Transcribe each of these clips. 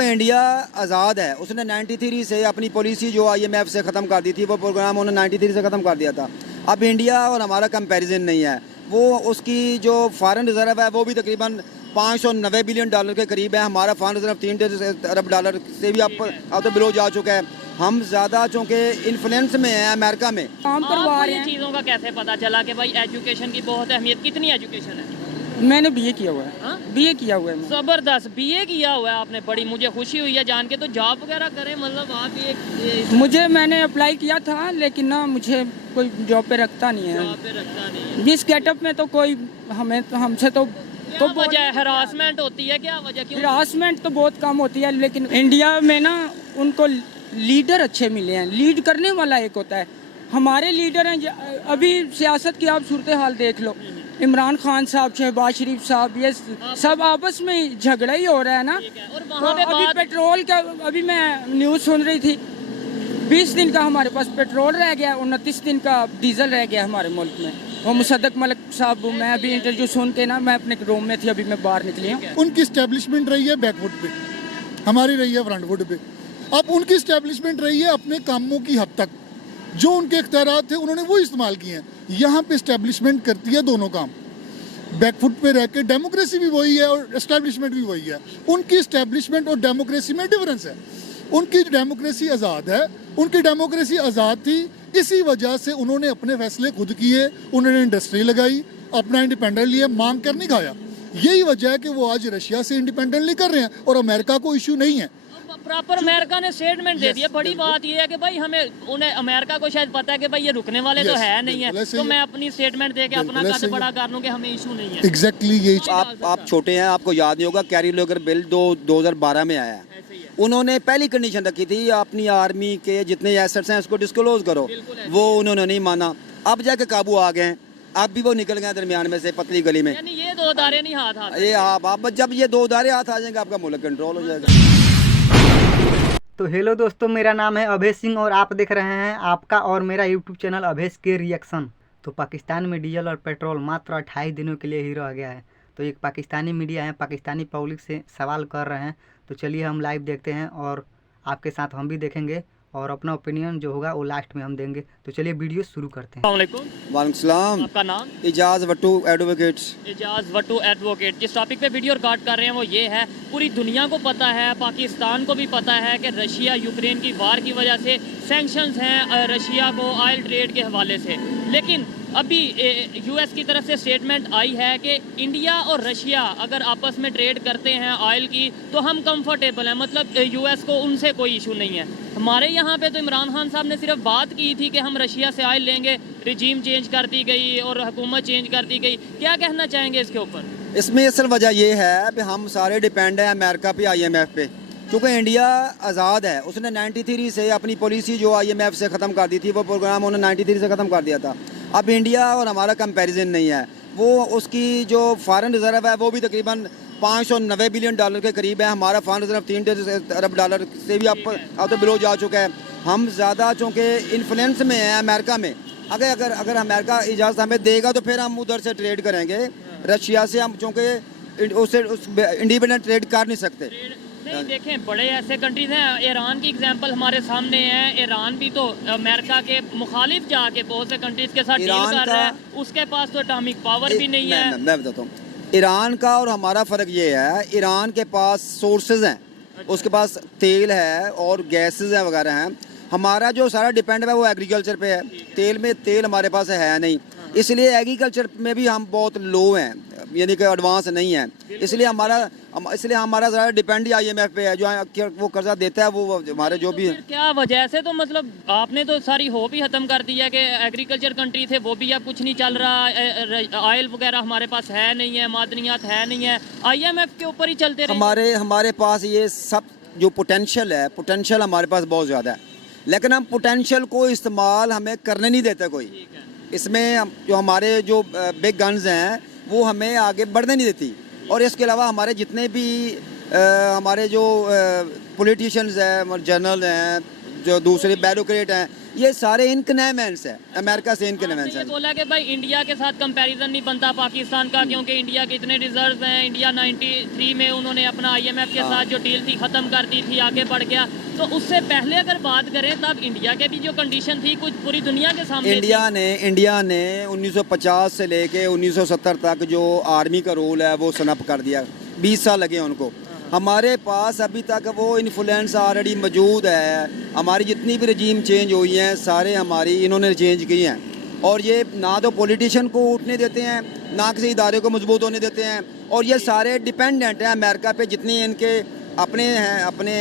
India आज़ाद है, उसने 93 से अपनी पॉलिसी जो IMF से ख़त्म कर दी थी, वो प्रोग्राम उन्होंने 93 से ख़त्म कर दिया था। अब इंडिया और हमारा कंपैरिजन नहीं है, वो उसकी जो फॉरेन रिज़र्व है वो भी तकरीबन 590 बिलियन डॉलर के करीब है। हमारा फॉरेन रिज़र्व 3 अरब डॉलर से भी अब तो बिलो जा चुका है। हम ज़्यादा चूँकि इन्फ्लुएंस में हैं अमेरिका में। काम करवा रहे ये हैं। चीज़ों का कैसे पता चला कि भाई एजुकेशन की बहुत अहमियत, कितनी एजुकेशन है? मैंने BA किया हुआ है। हाँ? BA किया हुआ है मैंने। जबरदस्त, BA किया हुआ है आपने, बड़ी मुझे खुशी हुई है जान के। तो जॉब वगैरह करें, मतलब आप मैंने अप्लाई किया था, लेकिन ना मुझे कोई जॉब पे रखता नहीं है। जॉब पे रखता नहीं है। जिस गेटअप में तो कोई हमसे तो क्या वजह है? हरासमेंट होती है? क्या वजह, क्यों? हरासमेंट तो बहुत कम होती है, लेकिन इंडिया में ना उनको लीडर अच्छे मिले हैं। लीड करने वाला एक होता है, हमारे लीडर हैं। अभी सियासत की आप सूरत हाल देख लो, इमरान खान साहब, शहबाज शरीफ साहब, ये सब आपस में झगड़ा ही हो रहा है ना। और तो वहाँ पे अभी बात पेट्रोल का, अभी मैं न्यूज़ सुन रही थी, 20 दिन का हमारे पास पेट्रोल रह गया, 29 दिन का डीजल रह गया हमारे मुल्क में। वो मुसद्दक मलिक साहब, मैं अभी इंटरव्यू सुन के ना, मैं अपने रूम में थी, अभी मैं बाहर निकली हूँ। उनकी स्टैब्लिशमेंट रही है बैकवुड पे, हमारी रही है फ्रंटवुड पे। अब उनकी स्टैब्लिशमेंट रही है अपने कामों की हद तक, जो उनके इख्तियारात थे उन्होंने वो इस्तेमाल किए हैं। यहाँ पे स्टैब्लिशमेंट करती है दोनों काम, बैकफुट पे रह के। डेमोक्रेसी भी वही है और एस्टैब्लिशमेंट भी वही है। उनकी स्टैब्लिशमेंट और डेमोक्रेसी में डिफरेंस है। उनकी डेमोक्रेसी आज़ाद है, उनकी डेमोक्रेसी आज़ाद थी, इसी वजह से उन्होंने अपने फैसले खुद किए, उन्होंने इंडस्ट्री लगाई, अपना इंडिपेंडेंट लिया, मांग कर नहीं खाया। यही वजह है कि वो आज रशिया से इंडिपेंडेंटली कर रहे हैं और अमेरिका को इशू नहीं है। प्रॉपर अमेरिका ने स्टेटमेंट दे दिया। बड़ी बात ये है कि भाई हमें, उन्हें अमेरिका को शायद पता है कि भाई ये रुकने वाले तो है नहीं है, तो मैं अपनी स्टेटमेंट दे के अपना कद बड़ा कर लूँ कि हमें इशू नहीं है। एग्जैक्टली यही। आप छोटे हैं, आपको याद नहीं होगा, कैरी लोगर बिल 2012 में आया। उन्होंने पहली कंडीशन रखी थी, अपनी आर्मी के जितने एसेट्स हैं उसको डिस्क्लोज करो, वो उन्होंने नहीं माना। अब जाके काबू आ गए, अब भी वो निकल गए दरमियान में से पतली गली में। यानी ये दो दारे नहीं हाथ हाथ। ये आप जब ये 2 दारे हाथ आ जाएंगे, आपका मुल्क कंट्रोल हो जाएगा। तो हेलो दोस्तों, मेरा नाम है अभेश सिंह और आप देख रहे हैं आपका और मेरा यूट्यूब चैनल अभेश के रिएक्शन। तो पाकिस्तान में डीजल और पेट्रोल मात्र 28 दिनों के लिए ही रह गया है। तो एक पाकिस्तानी मीडिया है, पाकिस्तानी पब्लिक से सवाल कर रहे हैं। तो चलिए हम लाइव देखते हैं और आपके साथ हम भी देखेंगे और अपना ओपिनियन जो होगा वो लास्ट में हम देंगे। तो चलिए वीडियो शुरू करते हैं। वालेकुम सलाम। आपका नाम? इजाज़ वट्टू एडवोकेट्स। एजाज वट्टू एडवोकेट। जिस टॉपिक पे वीडियो रिकॉर्ड कर रहे हैं वो ये है, पूरी दुनिया को पता है, पाकिस्तान को भी पता है कि रशिया यूक्रेन की वार की वजह से सैंक्शंस हैं रशिया को ऑयल ट्रेड के हवाले से। लेकिन अभी US की तरफ से स्टेटमेंट आई है कि इंडिया और रशिया अगर आपस में ट्रेड करते हैं ऑयल की तो हम कंफर्टेबल हैं, मतलब US को उनसे कोई इशू नहीं है। हमारे यहाँ पे तो इमरान खान साहब ने सिर्फ बात की थी कि हम रशिया से ऑयल लेंगे, रिजीम चेंज कर दी गई और हुकूमत चेंज कर दी गई। क्या कहना चाहेंगे इसके ऊपर? इसमें असल वजह ये है कि हम सारे डिपेंड हैं अमेरिका पे, IMF पे। क्योंकि इंडिया आज़ाद है, उसने 93 से अपनी पॉलिसी जो IMF से ख़त्म कर दी थी, वो प्रोग्राम उन्होंने 93 से ख़त्म कर दिया था। अब इंडिया और हमारा कंपैरिजन नहीं है, वो उसकी जो फॉरेन रिज़र्व है वो भी तकरीबन 590 बिलियन डॉलर के करीब है। हमारा फॉरेन रिज़र्व 3 अरब डॉलर से भी अब तो बिलो जा चुका है। हम ज़्यादा चूँकि इन्फ्लुएंस में हैं अमेरिका में। अगर अमेरिका इजाज़त हमें देगा तो फिर हम उधर से ट्रेड करेंगे। रशिया से हम चूँकि उससे इंडिपेंडेंट ट्रेड कर नहीं सकते। नहीं, देखें बड़े ऐसे कंट्रीज हैं, ईरान की एग्जांपल हमारे सामने है। ईरान भी तो अमेरिका के मुखालिफ जाके बहुत से कंट्रीज के साथ डील कर रहा है, उसके पास तो एटॉमिक पावर भी नहीं है। मैं बताता हूँ, ईरान का और हमारा फ़र्क ये है, ईरान के पास सोर्सेज हैं, उसके पास तेल है और गैसेज हैं वगैरह हैं। हमारा जो सारा डिपेंड है वो एग्रीकल्चर पे है। तेल हमारे पास है नहीं, इसलिए एग्रीकल्चर में भी हम बहुत लो हैं, यानी कि एडवांस नहीं है। इसलिए हमारा ज़्यादा डिपेंड ही IMF पे है, जो वो कर्जा देता है वो हमारे जो भी है। क्या वजह से? तो मतलब आपने तो सारी होप ही ख़त्म कर दी है कि एग्रीकल्चर कंट्री थे वो भी अब कुछ नहीं चल रहा, ऑयल वगैरह हमारे पास है नहीं है, मादनियात है नहीं है, IMF के ऊपर ही चलते रहे। हमारे पास ये सब जो पोटेंशियल हमारे पास बहुत ज़्यादा है, लेकिन हम पोटेंशियल को इस्तेमाल हमें करने नहीं देते कोई। इसमें जो हमारे जो बिग गन्स हैं वो हमें आगे बढ़ने नहीं देती। और इसके अलावा हमारे जितने भी हमारे जो पॉलिटिशियंस हैं, जनरल हैं, जो दूसरे ब्यूरोक्रेट हैं, ये सारे इनकनेमेंट्स हैं, अमेरिका से इनकनेमेंट्स ये हैं। बोला कि भाई इंडिया के साथ कंपैरिजन नहीं बनता पाकिस्तान का, क्योंकि इंडिया के इतने रिजर्व हैं। इंडिया 93 में उन्होंने अपना IMF के साथ जो डील थी ख़त्म कर दी थी, आगे बढ़ गया। तो उससे पहले अगर बात करें तब इंडिया के भी जो कंडीशन थी कुछ पूरी दुनिया के सामने इंडिया ने 1950 से लेके 1970 तक जो आर्मी का रोल है वो स्नप कर दिया। 20 साल लगे उनको। हमारे पास अभी तक वो इन्फ्लुएंस ऑलरेडी मौजूद है। हमारी जितनी भी रजीम चेंज हुई हैं सारे हमारी इन्होंने चेंज की हैं, और ये ना तो पॉलिटिशियन को उठने देते हैं ना किसी इदारे को मजबूत होने देते हैं, और ये सारे डिपेंडेंट हैं अमेरिका पे। जितनी इनके अपने हैं, अपने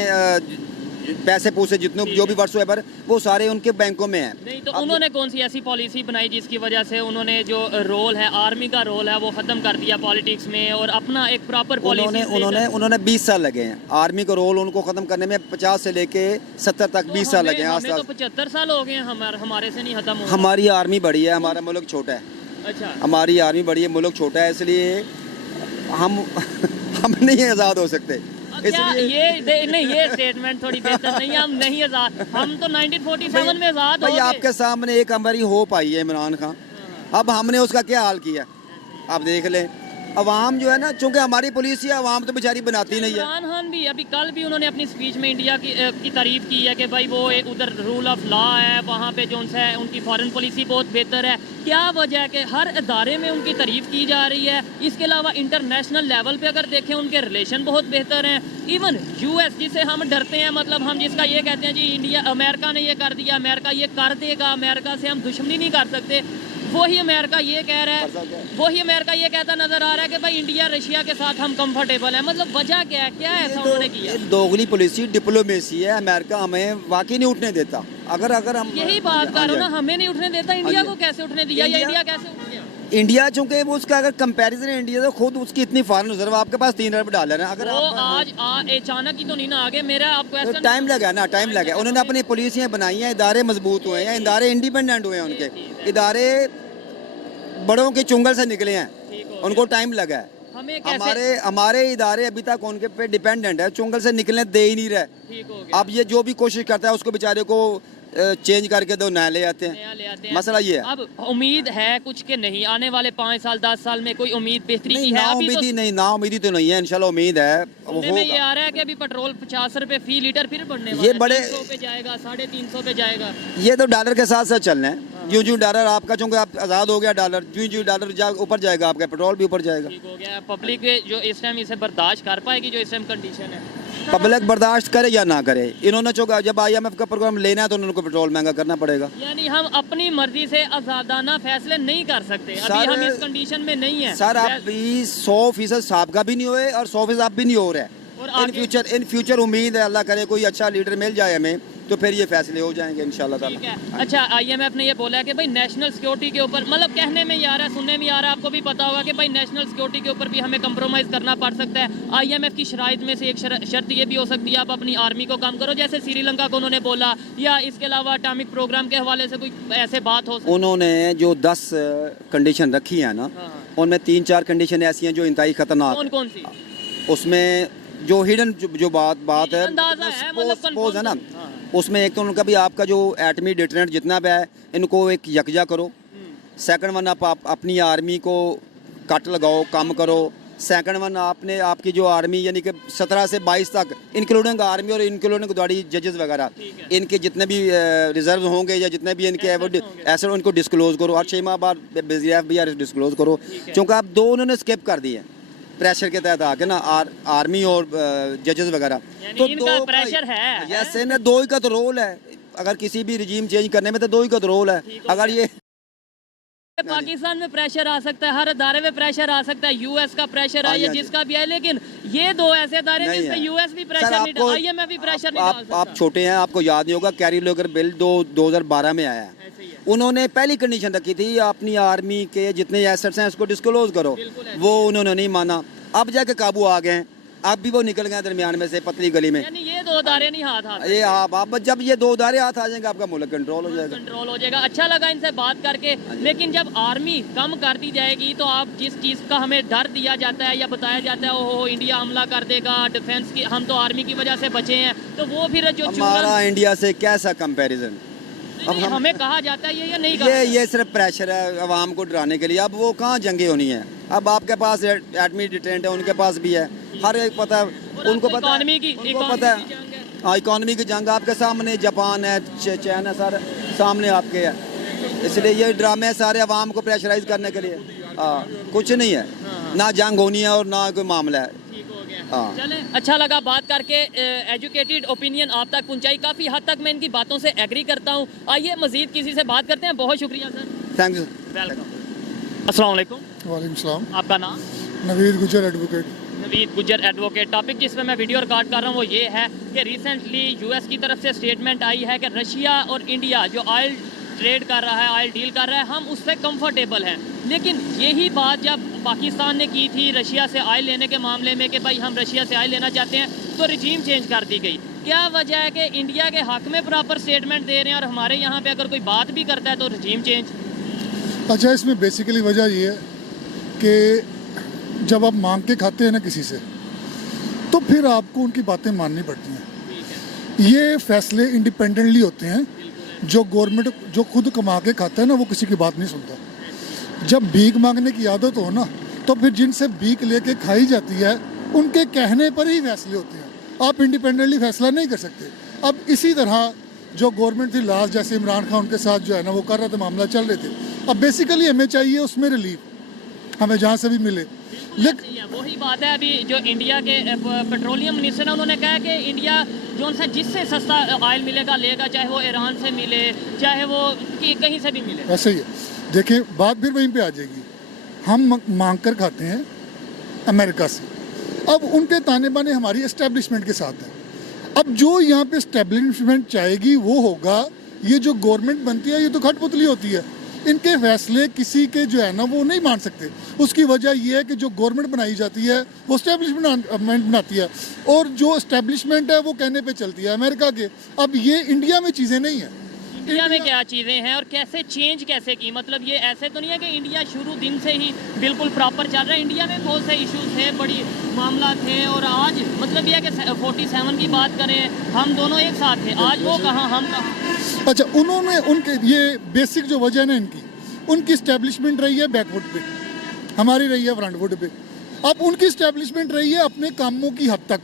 पैसे पूसे जितने जो भी वर्सोएवर वो सारे उनके बैंकों में हैं। नहीं तो उन्होंने कौन सी ऐसी पॉलिसी बनाई जिसकी वजह से उन्होंने जो रोल है आर्मी का रोल है वो ख़त्म कर दिया पॉलिटिक्स में, और अपना एक प्रॉपर पॉलिसी उन्होंने 20 साल लगे हैं आर्मी का रोल उनको ख़त्म करने में। 50 से लेके 70 तक 20 साल लगे हैं। हमें तो 75 साल हो गए हैं, हमारे से नहीं ख़त्म हुआ। हमारी आर्मी बड़ी है, हमारा मुल्क छोटा है। अच्छा, हमारी आर्मी बड़ी है, मुल्क छोटा है, इसलिए हम हम नहीं आज़ाद हो सकते। क्या ये स्टेटमेंट थोड़ी बेहतर नहीं है? हम नहीं आज़ाद, हम तो 1947 में आज़ाद हो भाई गए। आपके सामने एक हमारी होप आई है इमरान खान, अब हमने उसका क्या हाल किया आप देख लें। अवाम जो है ना, चूंकि हमारी पुलिस ही अवाम तो बेचारी बनाती नहीं है। इमरान खान भी अभी कल भी उन्होंने अपनी स्पीच में इंडिया की तारीफ की है कि भाई वो एक उधर रूल ऑफ लॉ है, वहाँ पे जो है उनकी फॉरेन पॉलिसी बहुत बेहतर है। क्या वजह है कि हर इदारे में उनकी तारीफ की जा रही है? इसके अलावा इंटरनेशनल लेवल पे अगर देखें उनके रिलेशन बहुत बेहतर हैं। इवन US जिसे हम डरते हैं, मतलब हम जिसका ये कहते हैं जी इंडिया अमेरिका ने ये कर दिया, अमेरिका ये कर देगा, अमेरिका से हम दुश्मनी नहीं कर सकते, वही अमेरिका ये कह रहा है, वही अमेरिका ये कहता नजर आ रहा है कि भाई इंडिया रशिया के साथ हम कंफर्टेबल है। मतलब वजह क्या है, क्या ऐसा उन्होंने किया? ये दोगली पॉलिसी डिप्लोमेसी है। अमेरिका हमें वाकई नहीं उठने देता। अगर हम यही बात कर रहे हो ना, हमें नहीं उठने देता, इंडिया को कैसे उठने दिया या इंडिया कैसे उठ गया? इंडिया चूंकि वो उसका अगर कंपैरिजन है इंडिया तो खुद उसकी इतनी फॉरेन रिजर्व आपके पास 3 अरब डॉलर है। अगर वो आप आज अचानक ही तो नहीं ना आगे। मेरा आप क्वेश्चन टाइम लगा ना, टाइम लगा। उन्होंने अपनी पॉलिसियाँ बनाई हैं, इदारे मजबूत हुए हैं, इदारे इंडिपेंडेंट हुए हैं, उनके इदारे बड़ों के चुंगल से निकले हैं, उनको टाइम लगा है। हमें कैसे हमारे इदारे अभी तक उनके पे डिपेंडेंट है, चुंगल से निकलने दे ही नहीं रहे। ठीक हो गया। अब ये जो भी कोशिश करता है उसको बेचारे को चेंज करके दो नया ले आते नया ले आते हैं। हैं। मसला ये है। अब उम्मीद है कुछ के नहीं, आने वाले 5 साल 10 साल में कोई उम्मीद बेहतरी नहीं, की है? अभी नाउमीदी नहीं, नाउमीदी तो नहीं है, इंशाल्लाह उम्मीद है वो सुनने में ये होगा। आ रहा है कि अभी पेट्रोल 50 रुपए फी लीटर फिर बढ़ने वाला ये है, बड़े 300 पे जाएगा, 350 पे जाएगा। ये तो डॉलर के साथ साथ चलना है। जो डॉलर आपका चूंकि आप आज़ाद हो गया डॉलर, जो डॉलर ऊपर जाएगा आपका पेट्रोल भी ऊपर जाएगा। ठीक हो गया। पब्लिक जो इस टाइम इसे बर्दाश्त कर पाएगी, जो इस टाइम कंडीशन है? पब्लिक बर्दाश्त करे या ना करे, इन्होंने चूंकि जब IMF का प्रोग्राम लेना है तो उनको पेट्रोल महंगा करना पड़ेगा। यानी हम अपनी मर्जी से आजादाना फैसले नहीं कर सकते। अभी हम इस कंडीशन में नहीं है सर। आप भी 100% साहब का भी नहीं हुए और 100% आप भी नहीं हो रहे हैं। और इन फ्यूचर उम्मीद है अल्लाह करे कोई अच्छा लीडर मिल जाए हमें, तो फिर ये फैसले हो जाएंगे इंशाल्लाह ताला। ठीक है। अच्छा, IMF ने ये बोला है कि भाई नेशनल सिक्योरिटी के ऊपर, मतलब कहने में ही आ रहा है, सुनने में ही आ रहा है, आपको भी पता होगा कि भाई नेशनल सिक्योरिटी के ऊपर भी हमें कंप्रोमाइज़ करना पड़ सकता है। IMF की शराइत में से एक शर्त ये भी हो सकती है आप अपनी आर्मी को कम करो, जैसे श्रीलंका को उन्होंने बोला, या इसके अलावा एटॉमिक प्रोग्राम के हवाले से कोई ऐसे बात हो सकती है? उन्होंने जो 10 कंडीशन रखी है ना, उनमें 3-4 कंडीशन ऐसी हैं जो इंतहाई खतरनाक। कौन कौन सी? उसमें जो हिडन जो बात है, अंदाजा है, मतलब सपोज है ना, हाँ। उसमें एक तो उनका भी आपका जो एटमी डिटरेंट जितना भी है इनको एक यकजा करो। सेकंड वन आप अपनी आर्मी को कट लगाओ, कम करो। सेकंड वन आपकी जो आर्मी यानी कि 17 से 22 तक इंक्लूडिंग आर्मी और इंक्लूडिंग गाड़ी जजेस वगैरह, इनके जितने भी रिजर्व होंगे या जितने भी इनके ऐसे उनको डिस्क्लोज करो। और 6 माह बाद BRF डिस्क्लोज करो, क्योंकि आप 2 उन्होंने स्किप कर दिए प्रेशर के तहत आके ना, आर्मी और जजेस वगैरह। तो इनका प्रेशर है। यस, 2 ही का तो रोल है। अगर किसी भी रिजीम चेंज करने में तो 2 ही का तो रोल है। अगर ये पाकिस्तान में प्रेशर आ सकता है, हर अदारे में प्रेशर आ सकता है, US का प्रेशर है या जिसका भी है, लेकिन ये 2 ऐसे अदारे हैं जिस पे US भी प्रेशर नहीं डाल, IMF भी प्रेशर नहीं डाल सकता। आप छोटे हैं, आपको याद नहीं होगा, कैरी लोगर बिल 2012 में आया है। उन्होंने पहली कंडीशन रखी थी अपनी आर्मी के जितने एसेट्स हैं उसको डिस्क्लोज करो, वो उन्होंने नहीं माना। अब जाके काबू आ गए हैं। अब भी वो निकल गए दरमियान में से पतली गली में। यानी ये 2 इदारे नहीं हाथ हाथ ये आप जब ये 2 इदारे हाथ आ जाएंगे आपका मुल्क कंट्रोल हो जाएगा। कंट्रोल हो जाएगा। अच्छा लगा इनसे बात करके, लेकिन जब आर्मी कम कर दी जाएगी तो आप जिस चीज़ का हमें डर दिया जाता है या बताया जाता है ओहो इंडिया हमला कर देगा, डिफेंस की हम तो आर्मी की वजह से बचे हैं, तो वो फिर जो हमारा इंडिया से कैसा कंपैरिजन। अब हमें कहा जाता है ये या नहीं कहा? ये सिर्फ प्रेशर है अवाम को डराने के लिए। अब वो कहाँ जंगे होनी है। अब आपके पास एटमी डिटेंट है, उनके पास भी है, हर एक पता है उनको, पता है उनको पता है। हाँ, इकॉनमी की जंग आपके सामने, जापान है, चाइना सारे सामने आपके है। इसलिए ये ड्रामे सारे अवाम को प्रेशराइज करने के लिए। हाँ, कुछ नहीं है, ना जंग होनी है और ना कोई मामला है। हाँ, चलें, अच्छा लगा बात करके। एजुकेटेड ओपिनियन आप तक पहुंचाई, काफ़ी हद तक मैं इनकी बातों से एग्री करता हूं। आइए मजीद किसी से बात करते हैं। बहुत शुक्रिया सर, थैंक यू। वेलकम। अस्सलाम वालेकुम। वालेकुम सलाम। आपका नाम? नवीद गुजर एडवोकेट। नवीद गुजर एडवोकेट। टॉपिक जिसमें मैं वीडियो रिकॉर्ड कर रहा हूँ वो ये है कि रिसेंटली यूएस की तरफ से स्टेटमेंट आई है कि रशिया और इंडिया जो ऑयल ट्रेड कर रहा है, ऑयल डील कर रहा है, हम उससे कंफर्टेबल हैं। लेकिन यही बात जब पाकिस्तान ने की थी रशिया से ऑयल लेने के मामले में कि भाई हम रशिया से ऑयल लेना चाहते हैं, तो रिजीम चेंज कर दी गई। क्या वजह है कि इंडिया के हक में प्रॉपर स्टेटमेंट दे रहे हैं और हमारे यहाँ पे अगर कोई बात भी करता है तो रिजीम चेंज? अच्छा, इसमें बेसिकली वजह ये है कि जब आप मांग के खाते हैं ना किसी से, तो फिर आपको उनकी बातें माननी पड़ती हैं। ये फैसले इंडिपेंडेंटली होते हैं। जो गवर्नमेंट जो खुद कमा के खाता है ना, वो किसी की बात नहीं सुनता। जब भीख मांगने की आदत हो ना, तो फिर जिनसे भीख लेके खाई जाती है उनके कहने पर ही फैसले होते हैं। आप इंडिपेंडेंटली फैसला नहीं कर सकते। अब इसी तरह जो गवर्नमेंट थी लास्ट, जैसे इमरान खान उनके साथ जो है ना वो कर रहा था, मामला चल रहे थे। अब बेसिकली हमें चाहिए उसमें रिलीफ, हमें जहाँ से भी मिले। लेकिन वही बात है, अभी जो इंडिया के पेट्रोलियम मिनिस्टर है उन्होंने कहा कि इंडिया जो सा जिससे सस्ता ऑयल मिलेगा लेगा, चाहे वो ईरान से मिले, चाहे वो कहीं से भी मिले। ऐसे ही है। देखिए, बात फिर वहीं पे आ जाएगी। हम मांग कर खाते हैं अमेरिका से, अब उनके ताने बाने हमारी एस्टेब्लिशमेंट के साथ है। अब जो यहाँ पे एस्टेब्लिशमेंट चाहेगी वो होगा। ये जो गवर्नमेंट बनती है ये तो खटपुतली होती है। इनके फैसले किसी के जो है ना वो नहीं मान सकते। उसकी वजह यह है कि जो गवर्नमेंट बनाई जाती है वो एस्टेब्लिशमेंट बनाती है, और जो एस्टेब्लिशमेंट है वो कहने पे चलती है अमेरिका के। अब ये इंडिया में चीज़ें नहीं है। इंडिया में क्या चीज़ें हैं और कैसे चेंज कैसे की? मतलब ये ऐसे तो नहीं है कि इंडिया शुरू दिन से ही बिल्कुल प्रॉपर चल रहा है। इंडिया में बहुत से इश्यूज थे, बड़ी मामला थे, और आज मतलब ये है कि 47 की बात करें, हम दोनों एक साथ थे, आज वो कहाँ हम कहाँ। अच्छा, उन्होंने उनके ये बेसिक जो वजह है ना उनकी इस्टेब्लिशमेंट रही है बैकवुड पे, हमारी रही है फ्रंटवुड पे। अब उनकी इस्टेब्लिशमेंट रही है अपने कामों की हद तक,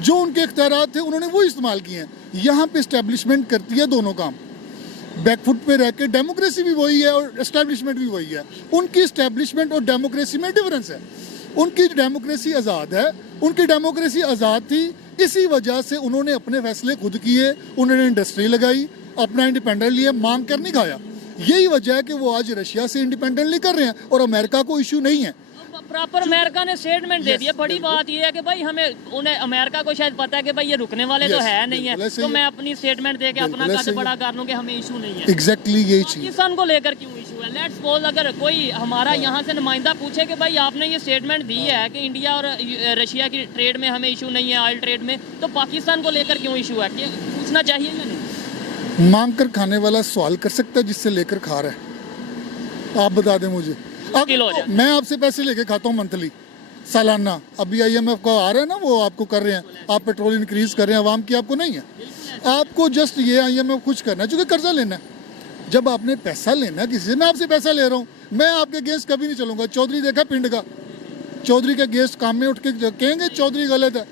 जो उनके इख्तियारात थे उन्होंने वो इस्तेमाल किए हैं। यहाँ पे इस्टेब्लिशमेंट करती है दोनों काम। बैकफुट पे रह के डेमोक्रेसी भी वही है और एस्टेब्लिशमेंट भी वही है। उनकी एस्टेब्लिशमेंट और डेमोक्रेसी में डिफरेंस है। उनकी डेमोक्रेसी आज़ाद है, उनकी डेमोक्रेसी आज़ाद थी, इसी वजह से उन्होंने अपने फैसले खुद किए, उन्होंने इंडस्ट्री लगाई, अपना इंडिपेंडेंट लिए, मांग कर नहीं खाया। यही वजह है कि वो आज रशिया से इंडिपेंडेंटली कर रहे हैं और अमेरिका को इशू नहीं है। प्रॉपर अमेरिका ने स्टेटमेंट दे दिया। बड़ी बात यह है कि भाई हमें उन्हें अमेरिका को शायद पता है कि भाई ये रुकने वाले तो है नहीं है, तो मैं अपनी स्टेटमेंट दे के अपना कद बड़ा कर लूँ कि हमें इशू नहीं है। एग्जैक्टली यही चीज़। पाकिस्तान को लेकर क्यों इशू है? लेट्स सपोज अगर कोई हमारा यहाँ से नुमाइंदा पूछे कि भाई आपने ये स्टेटमेंट दी है कि इंडिया और रशिया की ट्रेड में हमें इशू नहीं है, ऑयल ट्रेड में, तो पाकिस्तान को लेकर क्यों इशू है? पूछना चाहिए या नहीं? मांग कर खाने वाला सवाल कर सकता है जिससे लेकर खा रहा है। आप बता दें मुझे। मैं आपसे पैसे लेके खाता हूँ मंथली, सालाना। अभी IMF का आ रहा है ना, वो आपको कर रहे हैं, आप पेट्रोल इंक्रीज कर रहे हैं, आवाम की आपको नहीं है। आपको जस्ट ये IMF कुछ करना है, चूँकि कर्जा लेना है। जब आपने पैसा लेना है किसी से, मैं आपसे पैसा ले रहा हूँ, मैं आपके अगेंस्ट कभी नहीं चलूँगा। चौधरी देखा पिंड का, चौधरी के अगेंस्ट काम में उठ के कहेंगे चौधरी गलत है?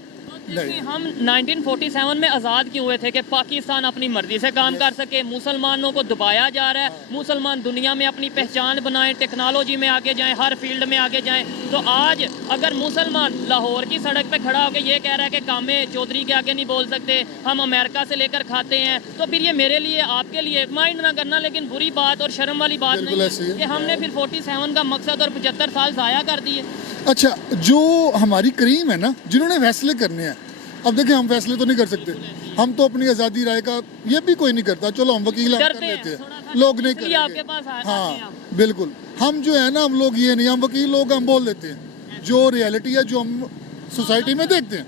नहीं। हम 1947 में आज़ाद क्यों हुए थे कि पाकिस्तान अपनी मर्जी से काम कर सके। मुसलमानों को दबाया जा रहा है, मुसलमान दुनिया में अपनी पहचान बनाएं, टेक्नोलॉजी में आगे जाएं, हर फील्ड में आगे जाएं। तो आज अगर मुसलमान लाहौर की सड़क पे खड़ा होकर ये कह रहा है कि कामे चौधरी के आगे नहीं बोल सकते, हम अमेरिका से लेकर खाते हैं, तो फिर ये मेरे लिए आपके लिए माइंड ना करना, लेकिन बुरी बात और शर्म वाली बात नहीं है कि हमने फिर 47 का मकसद और 75 साल ज़ाया कर दिए। अच्छा, जो हमारी करीम है ना, जिन्होंने फैसले करने हैं, अब देखिए हम फैसले तो नहीं कर सकते, हम तो अपनी आज़ादी राय का ये भी कोई नहीं करता। चलो हम वकील कर लेते हैं, लोग नहीं करते। हाँ बिल्कुल, हम जो है ना, हम लोग ये नहीं, हम वकील लोग हम बोल देते हैं जो रियलिटी है, जो हम सोसाइटी में देखते हैं।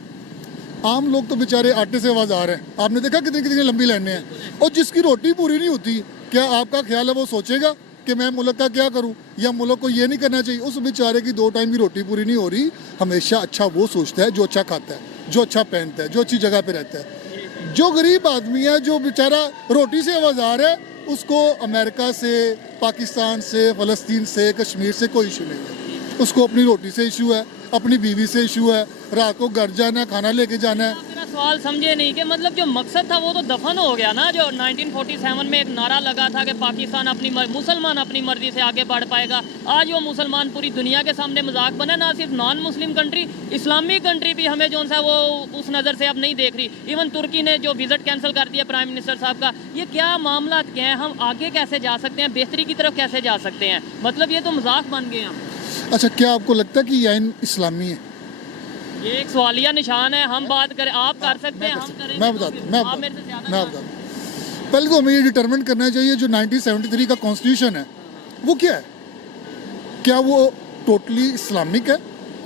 आम लोग तो बेचारे आटे से आवाज़ार हैं। आपने देखा कितनी कितनी लंबी लाइनें हैं, और जिसकी रोटी पूरी नहीं होती, क्या आपका ख्याल है वो सोचेगा कि मैं मुल्क का क्या करूं, या मुल्क को ये नहीं करना चाहिए? उस बेचारे की 2 टाइम की रोटी पूरी नहीं हो रही। हमेशा अच्छा वो सोचता है जो अच्छा खाता है, जो अच्छा पहनता है, जो अच्छी जगह पे रहता है। जो गरीब आदमी है, जो बेचारा रोटी से आवाज़ार है, उसको अमेरिका से, पाकिस्तान से, फ़लस्तीन से, कश्मीर से कोई इशू नहीं है। उसको अपनी रोटी से इशू है, अपनी बीवी से इशू है, रात को घर जाना है, खाना लेके जाना है। मेरा सवाल समझे नहीं कि मतलब जो मकसद था वो तो दफन हो गया ना। जो 1947 में एक नारा लगा था कि पाकिस्तान मुसलमान अपनी मर्जी से आगे बढ़ पाएगा, आज वो मुसलमान पूरी दुनिया के सामने मजाक बने। ना सिर्फ non Muslim country, Islamic country भी हमें जो सा वो उस नज़र से अब नहीं देख रही। इवन तुर्की ने जो विजिट कैंसिल कर दिया प्राइम मिनिस्टर साहब का। ये क्या मामला क्या है? हम आगे कैसे जा सकते हैं, बेहतरी की तरफ कैसे जा सकते हैं? मतलब ये तो मजाक बन गए हम। अच्छा, क्या आपको लगता है कि ये आइन इस्लामी है? ये एक सवालिया निशान है। हम बात करें, आप कर सकते हैं, हम करेंगे। मैं बताता हूँ, आप मेरे से ज़्यादा मैं बताता हूँ। पहले तो हमें ये डिटरमिन करना चाहिए जो 1973 का कॉन्स्टिट्यूशन है वो क्या है। क्या वो टोटली इस्लामिक है?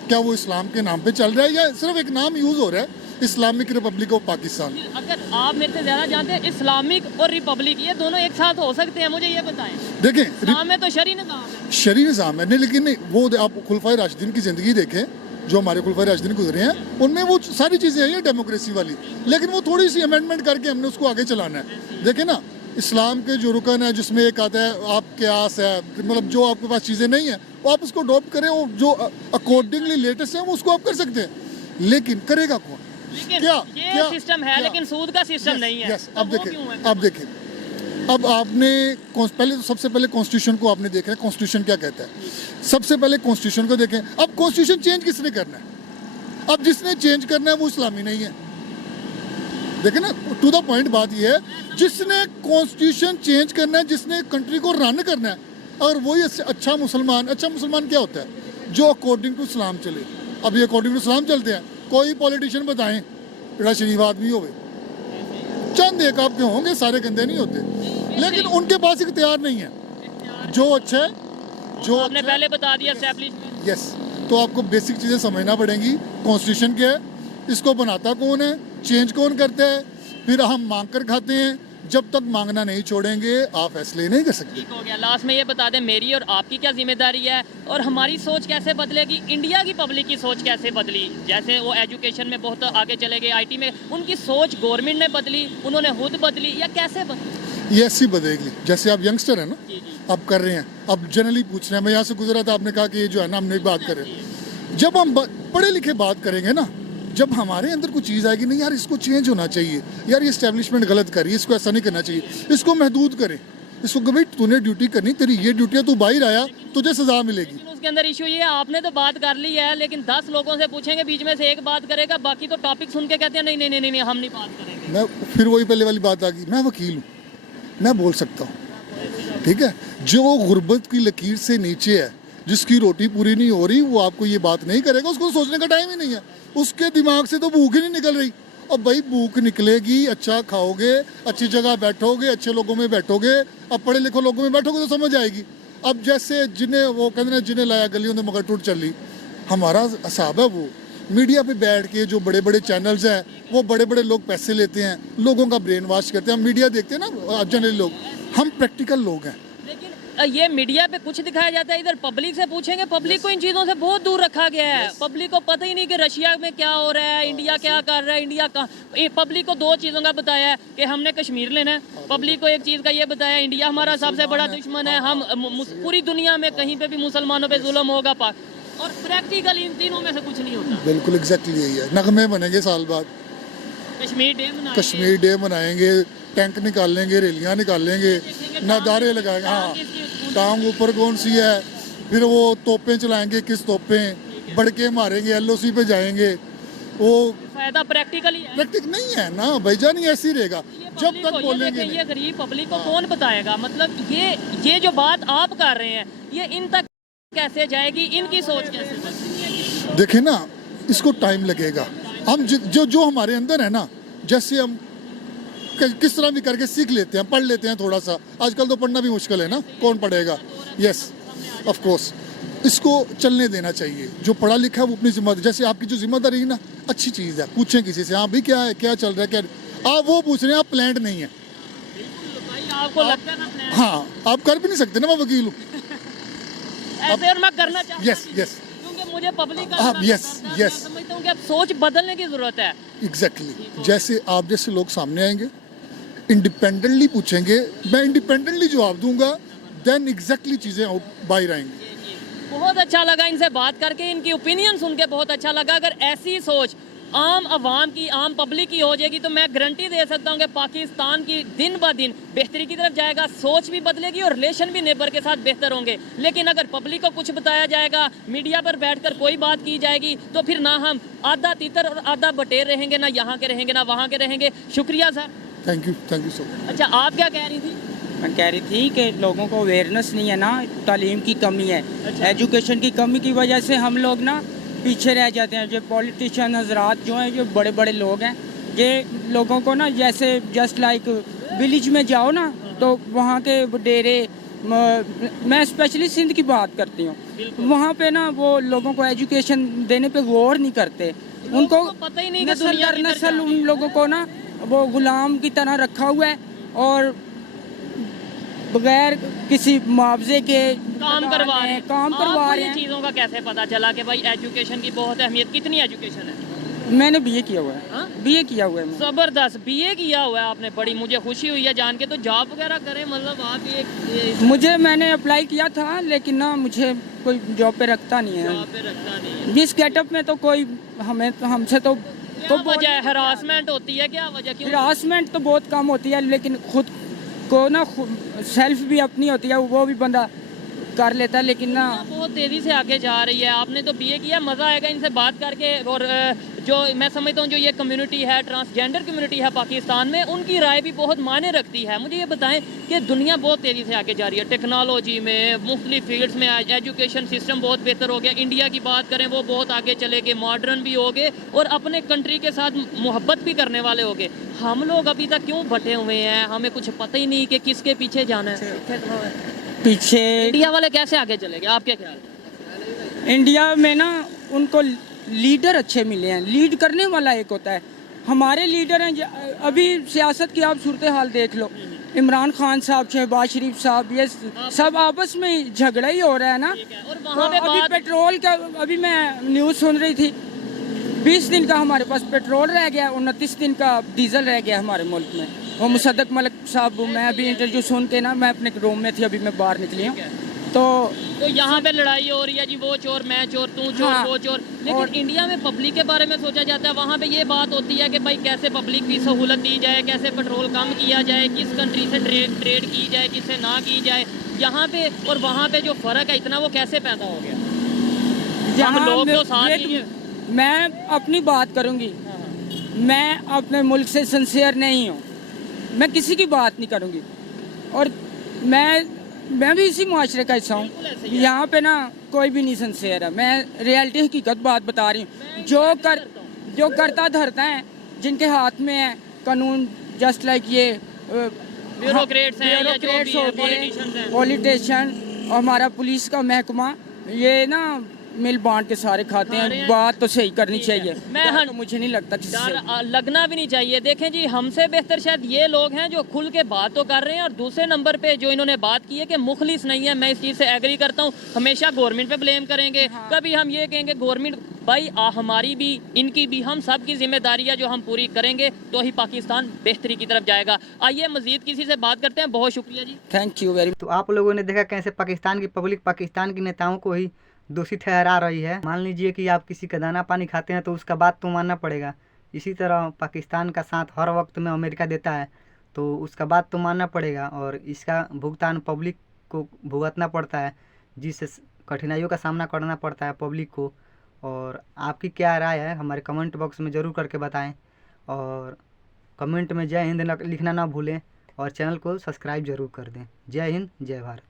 क्या वो इस्लाम के नाम पे चल रहा है, या सिर्फ एक नाम यूज़ हो रहा है, इस्लामिक रिपब्लिक ऑफ पाकिस्तान? अगर आप मेरे से ज़्यादा जानते हैं, इस्लामिक और रिपब्लिक ये दोनों एक साथ हो सकते हैं? मुझे ये बताएं। देखें, इस्लाम में तो शरी निज़ाम है। शरी निज़ाम है नहीं, लेकिन नहीं, वो आप खुलफाए राशिदीन की ज़िंदगी देखें, जो हमारे खुलफाए राशिदीन गुजरे हैं, उनमें वो सारी चीज़ें हैं ये डेमोक्रेसी वाली, लेकिन वो थोड़ी सी अमेंडमेंट करके हमने उसको आगे चलाना है। देखें ना, इस्लाम के जो रुकन है, जिसमें एक आता है आप क्यास है, मतलब जो आपके पास चीज़ें नहीं है वो आप उसको अडॉप्ट करें, और जो अकॉर्डिंगली लेटेस्ट है वो उसको आप कर सकते हैं। लेकिन करेगा कौन? लेकिन क्या ये सिस्टम है, लेकिन सूद का सिस्टम नहीं है। यस, तो अब वो क्यों है? देखें, अब देखें, अब आपने पहले, सबसे पहले कॉन्स्टिट्यूशन को आपने देखना है, कॉन्स्टिट्यूशन क्या कहता है। सबसे पहले कॉन्स्टिट्यूशन को देखें। अब कॉन्स्टिट्यूशन चेंज किसने करना है? अब जिसने चेंज करना है वो इस्लामी नहीं है। देखें ना, टू द पॉइंट बात ये है, जिसने कॉन्स्टिट्यूशन चेंज करना है, जिसने कंट्री को रन करना है, और वही अच्छा मुसलमान क्या होता है? जो अकॉर्डिंग टू इस्लाम चले। अब ये अकॉर्डिंग टू इस्लाम चलते हैं। कोई पॉलिटिशियन बताएं बड़ा शरीफ आदमी हो, चंद एक आपके होंगे, सारे गंदे नहीं होते, लेकिन उनके पास इख्तियार नहीं है। जो अच्छा है, जो आपने पहले बता दिया एस्टैब्लिशमेंट। यस, तो आपको बेसिक चीज़ें समझना पड़ेंगी। कॉन्स्टिट्यूशन क्या है, इसको बनाता कौन है, चेंज कौन करता है, फिर हम मांग कर खाते हैं। जब तक मांगना नहीं छोड़ेंगे आप फैसले नहीं कर सकते। ठीक हो गया। लास्ट में ये बता दें, मेरी और आपकी क्या जिम्मेदारी है, और हमारी सोच कैसे बदलेगी, इंडिया की पब्लिक की सोच कैसे बदली? जैसे वो एजुकेशन में बहुत आगे चले गए, IT में, उनकी सोच गवर्नमेंट ने बदली, उन्होंने खुद बदली, या कैसे बदली? ये ऐसी बदलेगी। जैसे आप यंगस्टर है ना, आप कर रहे हैं, अब जनरली पूछ रहे हैं। मैं यहाँ से गुजरा था, आपने कहा कि ये जो है ना, हमने बात करें, जब हम पढ़े लिखे बात करेंगे ना, जब हमारे अंदर कुछ चीज़ आएगी, नहीं यार इसको चेंज होना चाहिए, यार ये एस्टेब्लिशमेंट गलत कर रही है, इसको ऐसा नहीं करना चाहिए, इसको महदूद करें, इसको कि भाई तूने ड्यूटी करनी, तेरी ये ड्यूटी है, तू बाहर आया तुझे सज़ा मिलेगी। लेकिन उसके अंदर इशू ये है, आपने तो बात कर ली है, लेकिन 10 लोगों से पूछेंगे, बीच में से एक बात करेगा, बाकी तो टॉपिक सुन के कहते हैं नहीं नहीं नहीं नहीं हम नहीं बात करेंगे। मैं फिर वही पहले वाली बात आ गई, मैं वकील हूँ, मैं बोल सकता हूँ, ठीक है। जो गुर्बत की लकीर से नीचे है, जिसकी रोटी पूरी नहीं हो रही, वो आपको ये बात नहीं करेगा, उसको सोचने का टाइम ही नहीं है, उसके दिमाग से तो भूख ही नहीं निकल रही। अब भाई भूख निकलेगी, अच्छा खाओगे, अच्छी जगह बैठोगे, अच्छे लोगों में बैठोगे, अब पढ़े लिखे लोगों में बैठोगे तो समझ आएगी। अब जैसे जिन्हें वो कहते हैं जिन्हें लाया गलियों में मगर टूट चली, हमारा हिसाब है वो मीडिया पे बैठ के जो बड़े बड़े चैनल्स हैं, वो बड़े बड़े लोग पैसे लेते हैं, लोगों का ब्रेन वॉश करते हैं। हम मीडिया देखते हैं ना जनरली लोग, हम प्रैक्टिकल लोग हैं। लेकिन ये मीडिया पे कुछ दिखाया जाता है, इधर पब्लिक से पूछेंगे, पब्लिक को इन चीज़ों से बहुत दूर रखा गया है। पब्लिक को पता ही नहीं कि रशिया में क्या हो रहा है, इंडिया क्या कर रहा है, इंडिया का। पब्लिक को 2 चीज़ों का बताया है कि हमने कश्मीर लेना है, पब्लिक को एक चीज़ का ये बताया इंडिया हमारा सबसे बड़ा दुश्मन है, हम पूरी दुनिया में कहीं पे भी मुसलमानों पे जुल्म होगा, और प्रैक्टिकल इन तीनों में से कुछ नहीं होता। बिल्कुल एग्जैक्टली यही है। नगमे बनेंगे साल बाद, कश्मीर डे मनाएंगे, टैंक निकाल लेंगे, रैलियाँ निकाल लेंगे, नादारे लगाएंगे, हाँ टांग ऊपर कौन सी है, फिर वो तोपें चलाएंगे, किस तोपें बड़के मारेंगे, LOC पे जाएंगे, वो फायदा प्रैक्टिकली है। प्रैक्टिक नहीं है ना भाईजान, ये ऐसे ही रहेगा जब तक बोलेंगे। ये गरीब पब्लिक को कौन बताएगा? मतलब ये जो बात आप कर रहे हैं, ये इन तक कैसे जाएगी, इनकी सोच कैसे बदलेगी? देखे ना, इसको टाइम लगेगा। हम जो हमारे अंदर है ना, जैसे हम किस तरह भी करके सीख लेते हैं, पढ़ लेते हैं थोड़ा सा। आजकल तो पढ़ना भी मुश्किल है ना, कौन पढ़ेगा? यस ऑफ कोर्स, इसको चलने देना चाहिए। जो पढ़ा लिखा है वो अपनी जिम्मेदारी, जैसे आपकी जो जिम्मेदारी है ना, अच्छी चीज़ है। पूछें किसी से, हाँ भाई क्या है, क्या चल रहा है, क्या आप वो पूछ रहे हैं, आप प्लान्ड नहीं है। भाई आपको लगता है ना plan? हाँ, आप कर भी नहीं सकते ना, मैं वकील हूँ। ऐसे और मैं करना चाहता हूँ यस यस क्योंकि मुझे पब्लिक का आप थोड़ा yes, सा डर है। yes. मैं समझता हूँ कि अब सोच बदलने की जरूरत है। एग्जैक्टली जैसे आप जैसे लोग सामने आएंगे, इंडिपेंडेंटली पूछेंगे, मैं इंडिपेंडेंटली जवाब दूंगा, देन एग्जैक्टली चीज़ें बाहर आएंगी। बहुत अच्छा लगा इनसे बात करके, इनकी ओपिनियन सुन के बहुत अच्छा लगा। अगर ऐसी सोच आम आवाम की, आम पब्लिक की हो जाएगी तो मैं गारंटी दे सकता हूँ कि पाकिस्तान की दिन ब दिन बेहतरी की तरफ जाएगा, सोच भी बदलेगी और रिलेशन भी नेबर के साथ बेहतर होंगे। लेकिन अगर पब्लिक को कुछ बताया जाएगा, मीडिया पर बैठकर कोई बात की जाएगी, तो फिर ना हम आधा तीतर और आधा बटेर रहेंगे, ना यहाँ के रहेंगे ना वहाँ के रहेंगे। शुक्रिया sir. Thank you so much. अच्छा, आप क्या कह रही थी? मैं कह रही थी कि लोगों को अवेयरनेस नहीं है ना, तालीम की कमी है, एजुकेशन की कमी की वजह से हम लोग ना पीछे रह जाते हैं। जो पॉलिटिशियन हजरात जो हैं, जो बड़े बड़े लोग हैं, ये लोगों को ना, जैसे जस्ट लाइक विलेज में जाओ ना, तो वहाँ के डेरे, मैं स्पेशली सिंध की बात करती हूँ, वहाँ पे ना वो लोगों को एजुकेशन देने पे गौर नहीं करते। उनको पता ही नहीं कि नस्ल दुनिया दर किधर जा नस्ल रही है। उन लोगों को ना वो गुलाम की तरह रखा हुआ है और बगैर किसी मुआवजे के काम करवा रहे हैं। आपको रहे ये हैं। चीज़ों का कैसे पता चला कि भाई एजुकेशन की बहुत अहमियत? कितनी एजुकेशन है? मैंने बीए किया हुआ हाँ? है, बीए किया हुआ है मैंने। जबरदस्त, बीए किया हुआ है आपने, बड़ी मुझे खुशी हुई है जान के। तो जॉब वगैरह करें, मतलब आप मैंने अप्लाई किया था, लेकिन ना मुझे कोई जॉब पे रखता नहीं है। जॉब पे रखता नहीं है। इस गेटअप में तो कोई हमसे तो क्या वजह है? हरासमेंट होती है? क्या वजह, क्यों? हरासमेंट तो बहुत कम होती है, लेकिन खुद को ना सेल्फ भी अपनी होती है, वो भी बंदा कर लेता है, लेकिन ना बहुत तेज़ी से आगे जा रही है। आपने तो बीए किया, मज़ा आएगा इनसे बात करके। और जो मैं समझता हूँ जो ये कम्युनिटी है, ट्रांसजेंडर कम्युनिटी है पाकिस्तान में, उनकी राय भी बहुत मायने रखती है। मुझे ये बताएं कि दुनिया बहुत तेज़ी से आगे जा रही है टेक्नोलॉजी में, मुख्तलिफ फील्ड्स में। एजुकेशन सिस्टम बहुत बेहतर हो गया। इंडिया की बात करें, वो बहुत आगे चले गए, मॉडर्न भी हो गए और अपने कंट्री के साथ मोहब्बत भी करने वाले हो गए। हम लोग अभी तक क्यों बटे हुए हैं? हमें कुछ पता ही नहीं कि किसके पीछे जाना है। पीछे इंडिया वाले कैसे आगे चले गए, आपके ख्याल? इंडिया में ना उनको लीडर अच्छे मिले हैं, लीड करने वाला एक होता है। हमारे लीडर हैं अभी सियासत की आप सूरत हाल देख लो, इमरान खान साहब, शहबाज शरीफ साहब, ये सब आपस में झगड़ा ही हो रहा है ना। और तो वहाँ पे अभी पेट्रोल का, अभी मैं न्यूज़ सुन रही थी, 20 दिन का हमारे पास पेट्रोल रह गया, 29 दिन का डीजल रह गया हमारे मुल्क में। वो मुसद्दक मलिक साहब, मैं अभी इंटरव्यू सुन के ना, मैं अपने रूम में थी, अभी मैं बाहर निकली हूँ, तो यहाँ पे लड़ाई हो रही है जी, वो चोर मैं चोर, तू चोर, हाँ, वो चोर। लेकिन और इंडिया में पब्लिक के बारे में सोचा जाता है। वहाँ पे ये बात होती है कि भाई कैसे पब्लिक की सहूलत दी जाए, कैसे पेट्रोल कम किया जाए, किस कंट्री से ट्रेड की जाए, किससे ना की जाए। यहाँ पे और वहाँ पे जो फ़र्क है इतना, वो कैसे पैदा हो गया? हम लोग तो साथ ही हैं। मैं अपनी बात करूँगी, मैं अपने मुल्क से सिंसियर नहीं हूँ, मैं किसी की बात नहीं करूँगी, और मैं भी इसी मुआशरे का हिस्सा हूँ। यहाँ पे ना कोई भी नहीं सिंसियर है, मैं रियलिटी हकीकत बात बता रही हूँ। जो करता धरता है, जिनके हाथ में है कानून, जस्ट लाइक ये ब्यूरोक्रेट्स हैं या जो भी हैं, politicians हैं। पॉलिटिशियन और हमारा पुलिस का महकमा, ये ना मिल बांट के सारे खाते हैं। बात तो सही करनी चाहिए, तो मुझे नहीं लगता किसी से लगना भी नहीं चाहिए। देखें जी, हमसे बेहतर शायद ये लोग हैं जो खुल के बात तो कर रहे हैं, और दूसरे नंबर पे जो इन्होंने बात की है कि मुखलिस नहीं है, मैं इस चीज़ से एग्री करता हूँ। हमेशा गवर्नमेंट पे ब्लेम करेंगे, कभी हम ये कहेंगे गवर्नमेंट, भाई हमारी भी, इनकी भी, हम सब की जिम्मेदारी है जो हम पूरी करेंगे तो ही पाकिस्तान बेहतरी की तरफ जाएगा। आइए मजीद किसी से बात करते हैं। बहुत शुक्रिया जी, थैंक यू वेरी। तो आप लोगों ने देखा कैसे पाकिस्तान की पब्लिक पाकिस्तान के नेताओं को ही दोषी ठहरा रही है। मान लीजिए कि आप किसी का दाना पानी खाते हैं तो उसका बात तो मानना पड़ेगा। इसी तरह पाकिस्तान का साथ हर वक्त में अमेरिका देता है तो उसका बात तो मानना पड़ेगा, और इसका भुगतान पब्लिक को भुगतना पड़ता है, जिससे कठिनाइयों का सामना करना पड़ता है पब्लिक को। और आपकी क्या राय है हमारे कमेंट बॉक्स में ज़रूर करके बताएं, और कमेंट में जय हिंद लिखना ना भूलें, और चैनल को सब्सक्राइब ज़रूर कर दें। जय हिंद, जय भारत।